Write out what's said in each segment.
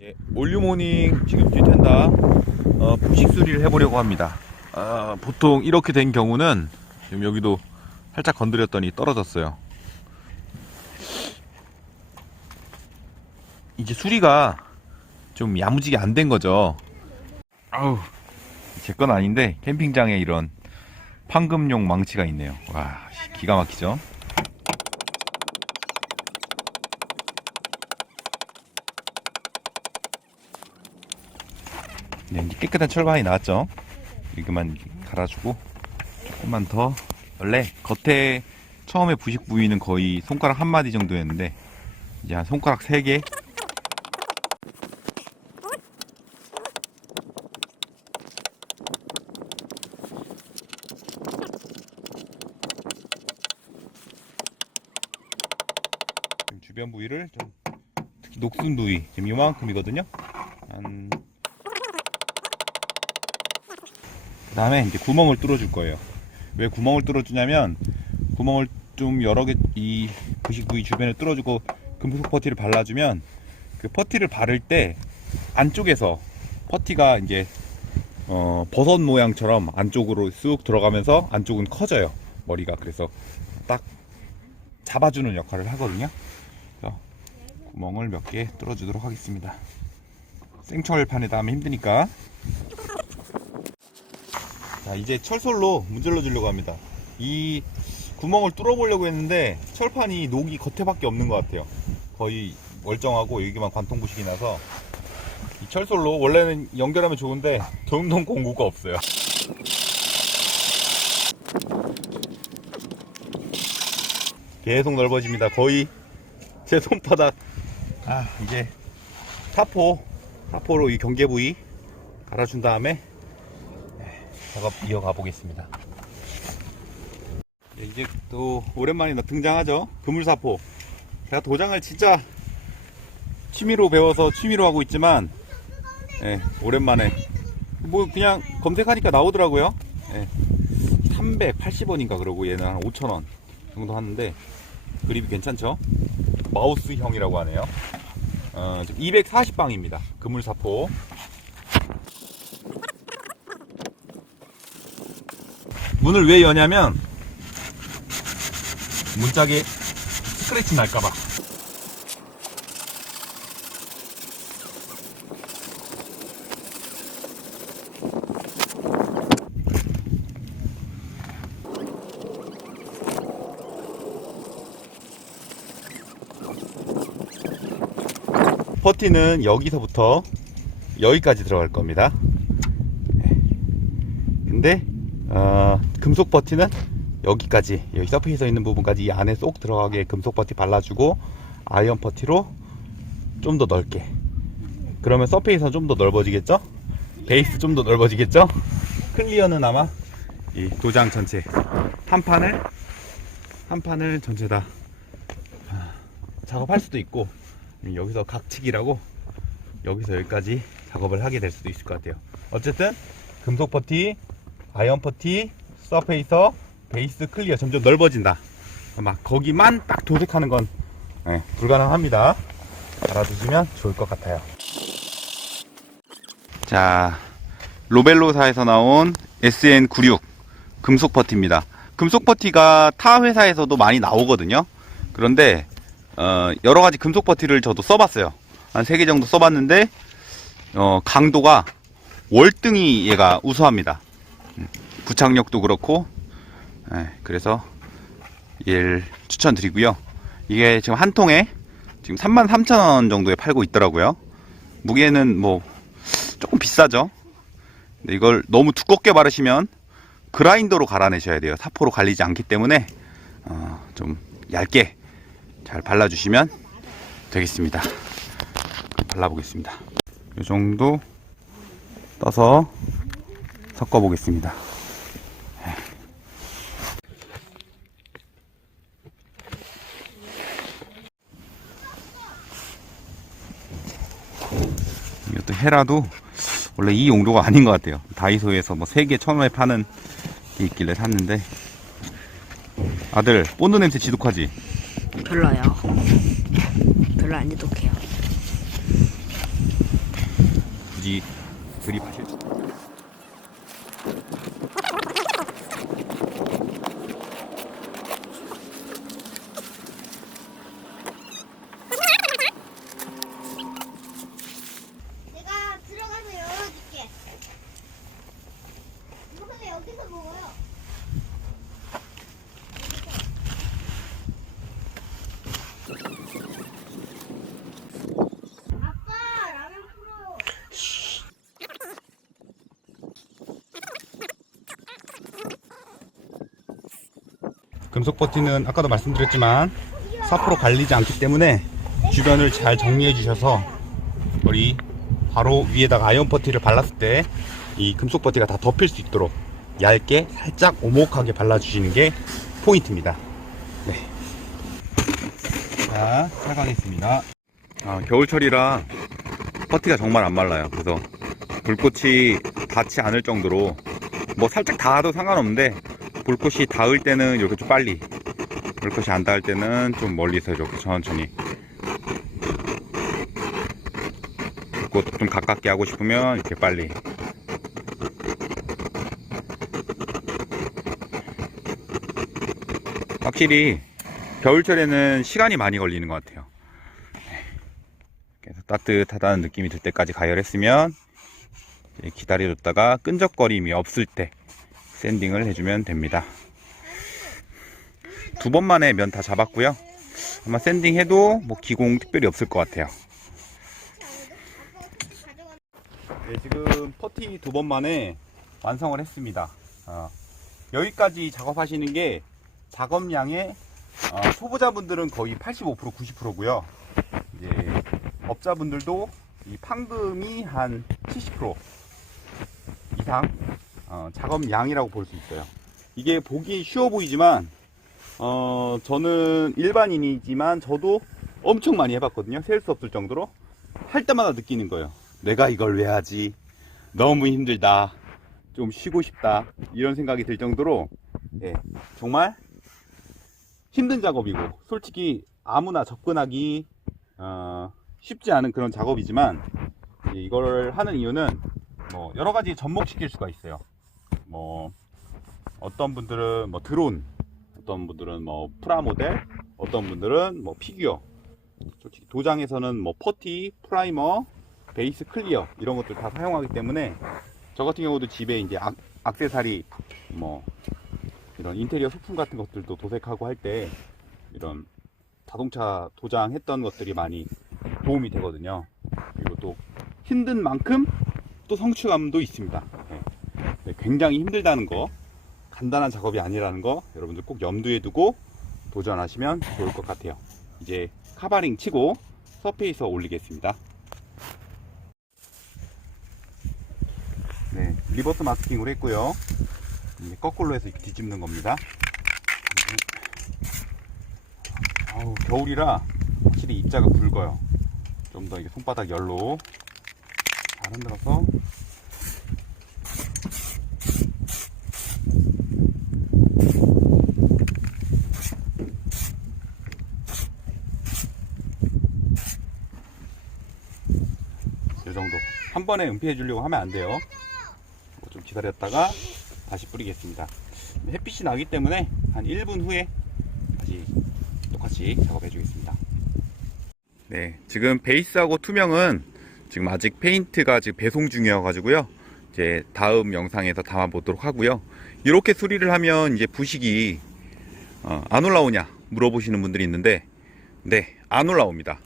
예, 올류모닝 지금 뒷텐다 부식 수리를 해보려고 합니다. 보통 이렇게 된 경우는 지금 여기도 살짝 건드렸더니 떨어졌어요. 이제 수리가 좀 야무지게 안 된 거죠. 아우, 제 건 아닌데 캠핑장에 이런 판금용 망치가 있네요. 와, 기가 막히죠. 네, 이제 깨끗한 철판이 나왔죠. 이거만 갈아주고 조금만 더. 원래 겉에 처음에 부식 부위는 거의 손가락 한 마디 정도였는데 이제 한 손가락 3개. 주변 부위를 좀, 특히 녹슨 부위 지금 이만큼이거든요. 그 다음에 이제 구멍을 뚫어줄 거예요. 왜 구멍을 뚫어주냐면, 구멍을 좀 여러 개 이 부식 부위 주변에 뚫어주고 금속 퍼티를 발라주면, 그 퍼티를 바를 때 안쪽에서 퍼티가 이제 버섯 모양처럼 안쪽으로 쑥 들어가면서 안쪽은 커져요, 머리가. 그래서 딱 잡아주는 역할을 하거든요. 그래서 구멍을 몇 개 뚫어주도록 하겠습니다. 생철판에다 하면 힘드니까. 자, 이제 철솔로 문질러 주려고 합니다. 이 구멍을 뚫어보려고 했는데 철판이 녹이 겉에밖에 없는 것 같아요. 거의 멀쩡하고 여기만 관통 부식이 나서 이 철솔로 원래는 연결하면 좋은데 동동 공구가 없어요. 계속 넓어집니다. 거의 제 손바닥. 이제 사포로 이 경계 부위 갈아준 다음에 작업 이어가 보겠습니다. 이제 또 오랜만에 등장하죠. 그물사포. 제가 도장을 진짜 취미로 배워서 취미로 하고 있지만, 오랜만에 뭐 그냥 검색하니까 나오더라고요. 380원인가 그러고 얘는 한 5,000원 정도 하는데 그립이 괜찮죠. 마우스형이라고 하네요. 240방입니다 그물사포. 문을 왜 여냐면 문짝에 스크래치 날까봐. 퍼티는 여기서부터 여기까지 들어갈 겁니다. 근데 금속 퍼티는 여기까지, 여기 서페이서 있는 부분까지 이 안에 쏙 들어가게 금속 퍼티 발라주고 아이언 퍼티로 좀 더 넓게. 그러면 서페이서는 좀 더 넓어지겠죠? 베이스 좀 더 넓어지겠죠? 클리어는 아마 이 도장 전체 한 판을 전체 다 작업할 수도 있고, 여기서 각치기라고 여기서 여기까지 작업을 하게 될 수도 있을 것 같아요. 어쨌든 금속 퍼티, 아이언 퍼티, 서페이서, 베이스, 클리어 점점 넓어진다. 막 거기만 딱 도색하는 건 불가능합니다. 알아두시면 좋을 것 같아요. 자, 로벨로사에서 나온 SN96 금속 퍼티입니다. 금속 퍼티가 타 회사에서도 많이 나오거든요. 그런데 여러가지 금속 퍼티를 저도 써봤어요. 한 3개 정도 써봤는데 강도가 월등히 얘가 우수합니다. 부착력도 그렇고. 그래서 얘를 추천드리고요. 이게 지금 한 통에 지금 33,000원 정도에 팔고 있더라고요. 무게는 뭐 조금 비싸죠. 근데 이걸 너무 두껍게 바르시면 그라인더로 갈아내셔야 돼요. 사포로 갈리지 않기 때문에 좀 얇게 잘 발라주시면 되겠습니다. 발라보겠습니다. 이 정도 떠서 섞어 보겠습니다. 이것도 헤라도 원래 이 용도가 아닌 것 같아요. 다이소에서 뭐 3개 1,000원에 파는 게 있길래 샀는데. 아들, 본드 냄새 지독하지? 별로요. 별로 안 지독해요. 굳이 드립하실 수. 내가 들어가서 열어줄게. 이거 근데 여기서 먹어요. 아빠 라면 풀어요. 금속 버티는 아까도 말씀드렸지만 사포로 갈리지 않기 때문에 주변을 잘 정리해 주셔서 우리 바로 위에다가 아이언 퍼티를 발랐을 때 이 금속 버티가 다 덮일 수 있도록 얇게 살짝 오목하게 발라주시는 게 포인트입니다. 네. 자, 살가겠습니다. 겨울철이라 퍼티가 정말 안 말라요. 그래서 불꽃이 닿지 않을 정도로 뭐 살짝 닿아도 상관없는데 불꽃이 닿을 때는 이렇게 좀 빨리, 불꽃이 안 닿을 때는 좀 멀리서 이렇게 천천히. 불꽃 좀 가깝게 하고 싶으면 이렇게 빨리. 확실히 겨울철에는 시간이 많이 걸리는 것 같아요. 그래서 따뜻하다는 느낌이 들 때까지 가열했으면 기다려줬다가 끈적거림이 없을 때 샌딩을 해주면 됩니다. 2번만에 면 다 잡았고요. 아마 샌딩해도 뭐 기공 특별히 없을 것 같아요. 네, 지금 퍼티 2번만에 완성을 했습니다. 여기까지 작업하시는 게 작업량의 초보자분들은 거의 85% 90%고요. 이제 업자분들도 이 판금이 한 70% 이상 작업량이라고 볼 수 있어요. 이게 보기 쉬워 보이지만 저는 일반인이지만 저도 엄청 많이 해봤거든요. 셀 수 없을 정도로. 할 때마다 느끼는 거예요. 내가 이걸 왜 하지? 너무 힘들다. 좀 쉬고 싶다. 이런 생각이 들 정도로 예, 정말 힘든 작업이고 솔직히 아무나 접근하기 쉽지 않은 그런 작업이지만 이걸 하는 이유는 뭐 여러 가지 접목시킬 수가 있어요. 뭐 어떤 분들은 뭐 드론, 어떤 분들은 뭐 프라모델, 어떤 분들은 뭐 피규어. 솔직히 도장에서는 뭐 퍼티, 프라이머, 베이스 클리어 이런 것들 다 사용하기 때문에 저 같은 경우도 집에 이제 액세서리 뭐 이런 인테리어 소품 같은 것들도 도색하고 할 때 이런 자동차 도장했던 것들이 많이 도움이 되거든요. 그리고 또 힘든 만큼 또 성취감도 있습니다. 네, 굉장히 힘들다는 거, 간단한 작업이 아니라는 거 여러분들 꼭 염두에 두고 도전하시면 좋을 것 같아요. 이제 카바링 치고 서페이서 올리겠습니다. 네, 리버스 마스킹을 했고요. 거꾸로 해서 이렇게 뒤집는 겁니다. 겨울이라 확실히 입자가 굵어요. 좀 더 이게 손바닥 열로 잘 흔들어서 이 정도. 한 번에 은폐해 주려고 하면 안 돼요. 좀 기다렸다가 다시 뿌리겠습니다. 햇빛이 나기 때문에 한 1분 후에 다시 똑같이 작업해 주겠습니다. 네, 지금 베이스하고 투명은 지금 아직 페인트가 지금 배송 중이어 가지고요. 이제 다음 영상에서 담아 보도록 하고요. 이렇게 수리를 하면 이제 부식이 안 올라오냐 물어보시는 분들이 있는데 네, 안 올라옵니다.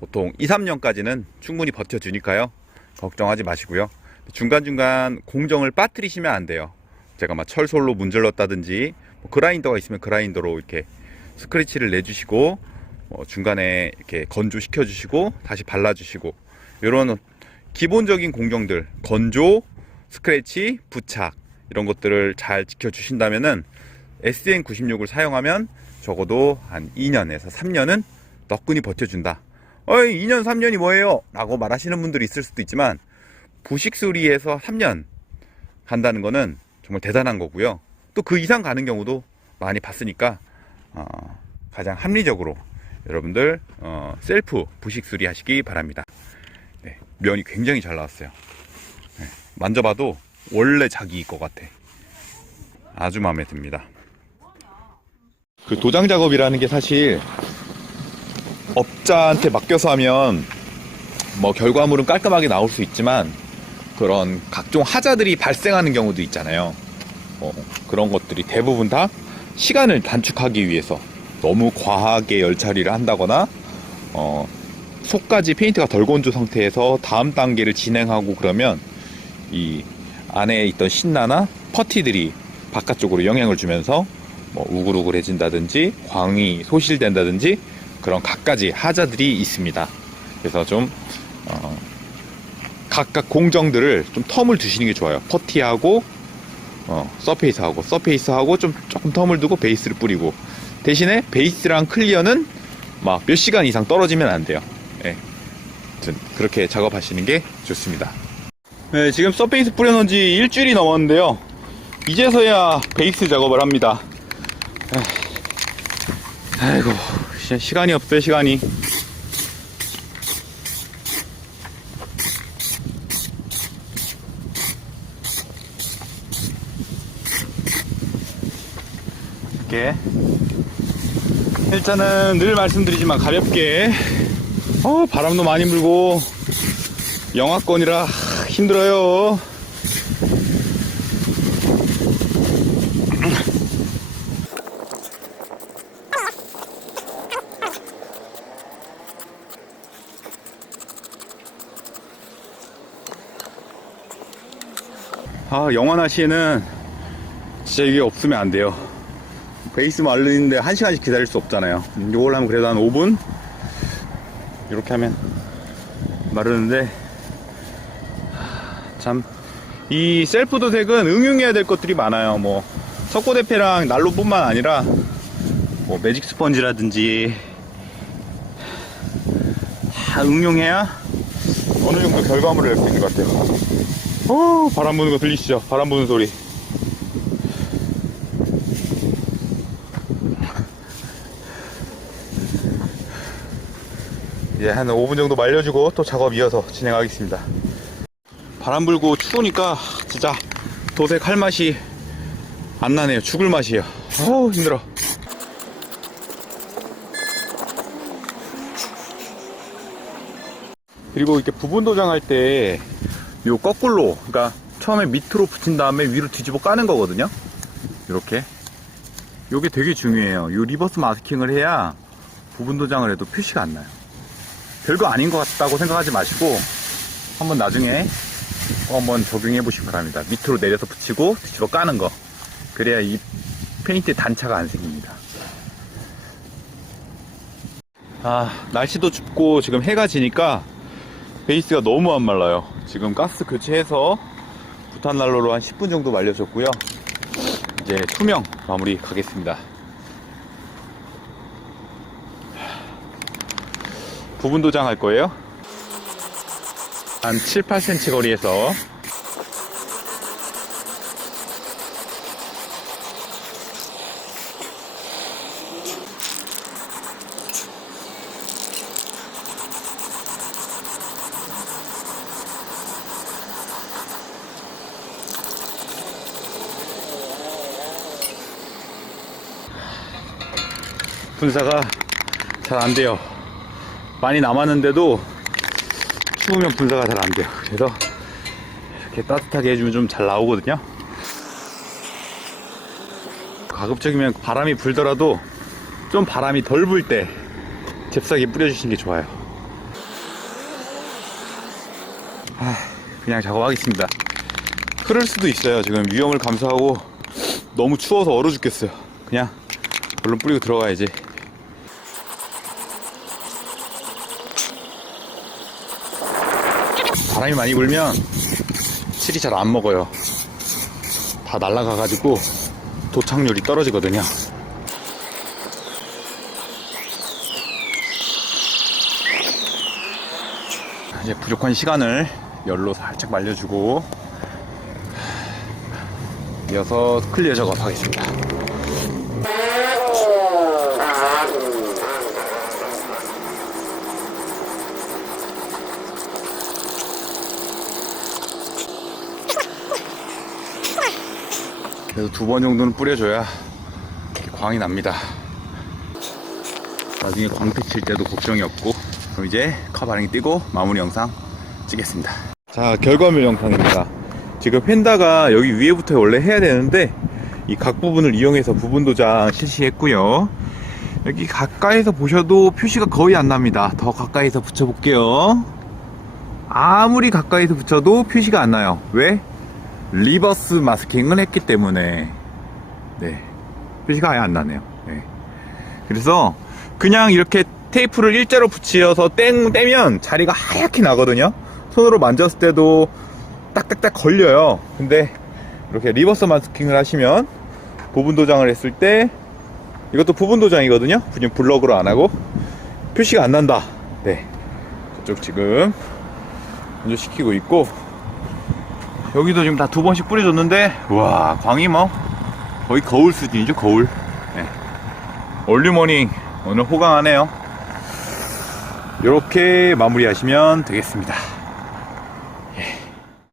보통 2, 3년까지는 충분히 버텨주니까요. 걱정하지 마시고요. 중간중간 공정을 빠뜨리시면 안 돼요. 제가 막 철솔로 문질렀다든지 뭐 그라인더가 있으면 그라인더로 이렇게 스크래치를 내주시고 중간에 이렇게 건조시켜 주시고 다시 발라주시고 이런 기본적인 공정들 건조, 스크래치, 부착 이런 것들을 잘 지켜주신다면은 SN96을 사용하면 적어도 한 2년에서 3년은 너끈히 버텨준다. 2년 3년이 뭐예요? 라고 말하시는 분들이 있을 수도 있지만 부식 수리에서 3년 간다는 거는 정말 대단한 거고요. 또 그 이상 가는 경우도 많이 봤으니까 가장 합리적으로 여러분들 셀프 부식 수리 하시기 바랍니다. 네, 면이 굉장히 잘 나왔어요. 만져봐도 원래 자기 것 같아. 아주 마음에 듭니다. 그 도장 작업이라는 게 사실 업자한테 맡겨서 하면 뭐 결과물은 깔끔하게 나올 수 있지만 그런 각종 하자들이 발생하는 경우도 있잖아요. 그런 것들이 대부분 다 시간을 단축하기 위해서 너무 과하게 열처리를 한다거나 속까지 페인트가 덜 건조 상태에서 다음 단계를 진행하고 그러면 이 안에 있던 신나나 퍼티들이 바깥쪽으로 영향을 주면서 뭐 우글우글해진다든지 광이 소실된다든지 그런 갖가지 하자들이 있습니다. 그래서 좀 각각 공정들을 좀 텀을 두시는 게 좋아요. 퍼티하고 서페이스하고 좀 조금 텀을 두고 베이스를 뿌리고, 대신에 베이스랑 클리어는 막 몇 시간 이상 떨어지면 안 돼요. 네. 그렇게 작업하시는 게 좋습니다. 네, 지금 서페이스 뿌려놓은 지 일주일이 넘었는데요. 이제서야 베이스 작업을 합니다. 아이고, 시간이 없어요, 시간이. 이렇게 일단은 늘 말씀드리지만 가볍게, 바람도 많이 불고 영하권이라 힘들어요. 영하 날씨에는 진짜 이게 없으면 안 돼요. 베이스 마르는데 1시간씩 기다릴 수 없잖아요. 이걸 하면 그래도 한 5분? 이렇게 하면 마르는데, 참, 이 셀프 도색은 응용해야 될 것들이 많아요. 뭐, 석고대패랑 난로뿐만 아니라, 뭐, 매직 스펀지라든지, 다 응용해야 어느 정도 결과물을 낼 수 있는 것 같아요. 바람 부는 거 들리시죠? 바람 부는 소리. 이제 한 5분 정도 말려주고 또 작업 이어서 진행하겠습니다. 바람 불고 추우니까 진짜 도색할 맛이 안 나네요. 죽을 맛이에요. 힘들어. 그리고 이렇게 부분 도장할 때 요 거꾸로, 그러니까 처음에 밑으로 붙인 다음에 위로 뒤집어 까는 거거든요. 이렇게. 요게 되게 중요해요. 요 리버스 마스킹을 해야 부분 도장을 해도 표시가 안 나요. 별거 아닌 것 같다고 생각하지 마시고 한번 나중에 한번 적용해 보시기 바랍니다. 밑으로 내려서 붙이고 뒤집어 까는 거. 그래야 이 페인트에 단차가 안 생깁니다. 날씨도 춥고 지금 해가 지니까 베이스가 너무 안 말라요. 지금 가스 교체해서 부탄난로로 한 10분 정도 말려줬고요. 이제 투명 마무리 가겠습니다. 부분 도장 할 거예요. 한 7, 8cm 거리에서 분사가 잘 안 돼요. 많이 남았는데도 추우면 분사가 잘 안 돼요. 그래서 이렇게 따뜻하게 해주면 좀 잘 나오거든요. 가급적이면 바람이 불더라도 좀 바람이 덜 불 때 잽싸게 뿌려주시는 게 좋아요. 그냥 작업하겠습니다. 흐를 수도 있어요. 지금 위험을 감수하고 너무 추워서 얼어 죽겠어요. 그냥 얼른 뿌리고 들어가야지. 바람이 많이 불면 칠이 잘 안 먹어요. 다 날아가가지고 도착률이 떨어지거든요. 이제 부족한 시간을 열로 살짝 말려주고 이어서 클리어 작업하겠습니다. 그래서 2번 정도는 뿌려줘야 이렇게 광이 납니다. 나중에 광택 칠 때도 걱정이 없고. 그럼 이제 커버링 띄고 마무리 영상 찍겠습니다. 자, 결과물 영상입니다. 지금 펜다가 여기 위에부터 원래 해야 되는데 이 각 부분을 이용해서 부분 도장 실시했고요. 여기 가까이서 보셔도 표시가 거의 안 납니다. 더 가까이서 붙여볼게요. 아무리 가까이서 붙여도 표시가 안 나요. 왜? 리버스 마스킹을 했기 때문에. 네, 표시가 아예 안 나네요. 네. 그래서 그냥 이렇게 테이프를 일자로 붙여서 떼면 자리가 하얗게 나거든요. 손으로 만졌을 때도 딱딱딱 걸려요. 근데 이렇게 리버스 마스킹을 하시면 부분 도장을 했을 때, 이것도 부분 도장이거든요. 그냥 블럭으로 안 하고 표시가 안 난다. 네, 저쪽 지금 먼저 시키고 있고, 여기도 지금 다 2번씩 뿌려줬는데, 와, 광이 뭐 거의 거울 수준이죠. 거울. 네. 얼리모닝 오늘 호강하네요. 이렇게 마무리하시면 되겠습니다.